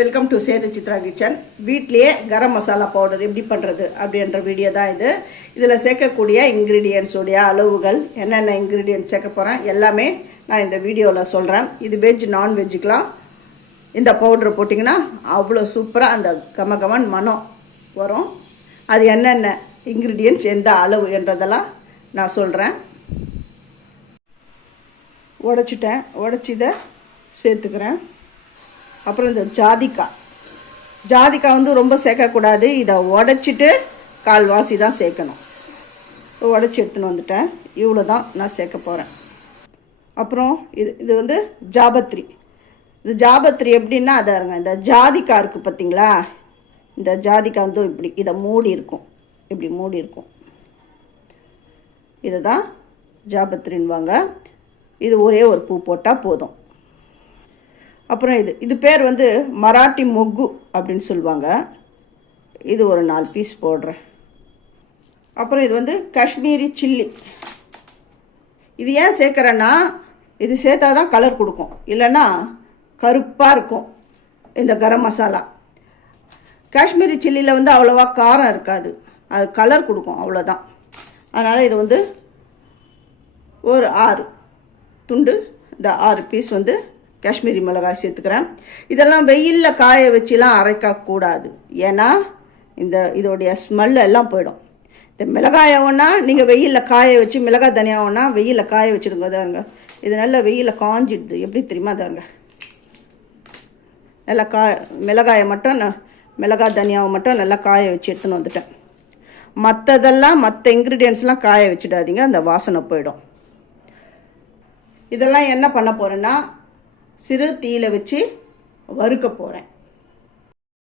Welcome to Sethu Chitra kitchen. வீட்லேயே garam masala powder எப்படி பண்ணுறது அப்படின்ற வீடியோ தான் இது. இதில் சேர்க்கக்கூடிய இன்க்ரீடியன்ஸோடைய அளவுகள், என்னென்ன இன்க்ரீடியன்ட் சேர்க்க போகிறேன் எல்லாமே நான் இந்த வீடியோவில் சொல்கிறேன். இது வெஜ் நான்வெஜ்ஜுக்கெலாம் இந்த பவுடர் போட்டிங்கன்னா அவ்வளோ சூப்பராக அந்த கமகமன் மனம் வரும். அது என்னென்ன இன்க்ரீடியன்ட்ஸ் எந்த அளவு என்றதெல்லாம் நான் சொல்கிறேன். உடச்சி இதை சேர்த்துக்கிறேன். அப்புறம் இந்த ஜாதிக்காய் வந்து ரொம்ப சேர்க்கக்கூடாது. இதை உடச்சிட்டு கால்வாசி தான் சேர்க்கணும். உடச்சி எடுத்துன்னு வந்துட்டேன். இவ்வளோ தான் நான் சேர்க்க போகிறேன். அப்புறம் இது வந்து ஜாபத்ரி. இந்த ஜாபத்ரி எப்படின்னா அதை இருங்க, இந்த ஜாதிக்காய் இருக்குது பார்த்தீங்களா, இந்த ஜாதிக்காய் வந்து இப்படி இதை மூடி இருக்கும், இப்படி மூடி இருக்கும். இதை தான் ஜாபத்ரின்வாங்க. இது ஒரே ஒரு பூ போட்டால் போதும். அப்புறம் இது பேர் வந்து மராட்டி மொக்கு அப்படின்னு சொல்லுவாங்க. இது ஒரு 4 பீஸ் போடுறேன். அப்புறம் இது வந்து காஷ்மீரி சில்லி. இது ஏன் சேர்க்குறேன்னா, இது சேர்த்தா தான் கலர் கொடுக்கும், இல்லைன்னா கருப்பாக இருக்கும் இந்த கரம் மசாலா. காஷ்மீரி சில்லியில் வந்து அவ்வளோவா காரம் இருக்காது, அது கலர் கொடுக்கும், அவ்வளோதான். அதனால் இது வந்து ஒரு 6 துண்டு, இந்த 6 பீஸ் வந்து காஷ்மீரி மிளகாய் சேர்த்துக்கிறேன். இதெல்லாம் வெயிலில் காய வச்சுலாம் அரைக்கக்கூடாது, ஏன்னா இதோடைய ஸ்மெல் எல்லாம் போயிடும். இந்த மிளகாயை ஒன்றா நீங்கள் வெயிலில் காய வச்சு, மிளகாய் தனியாக ஒன்றா வெயிலில் காய வச்சுடுங்க. தாருங்க, இது நல்லா வெயிலில் காஞ்சிடுது. எப்படி தெரியுமா, தாருங்க, நல்லா மிளகாயை மட்டும் மிளகாய் தனியாவை மட்டும் நல்லா காய வச்சு எடுத்துன்னு வந்துட்டேன். மற்ற இன்க்ரீடியன்ஸ்லாம் காய வச்சுடாதீங்க, அந்த வாசனை போயிடும். இதெல்லாம் என்ன பண்ண போகிறேன்னா, சிறு தீயில வச்சு வறுக்க போகிறேன்.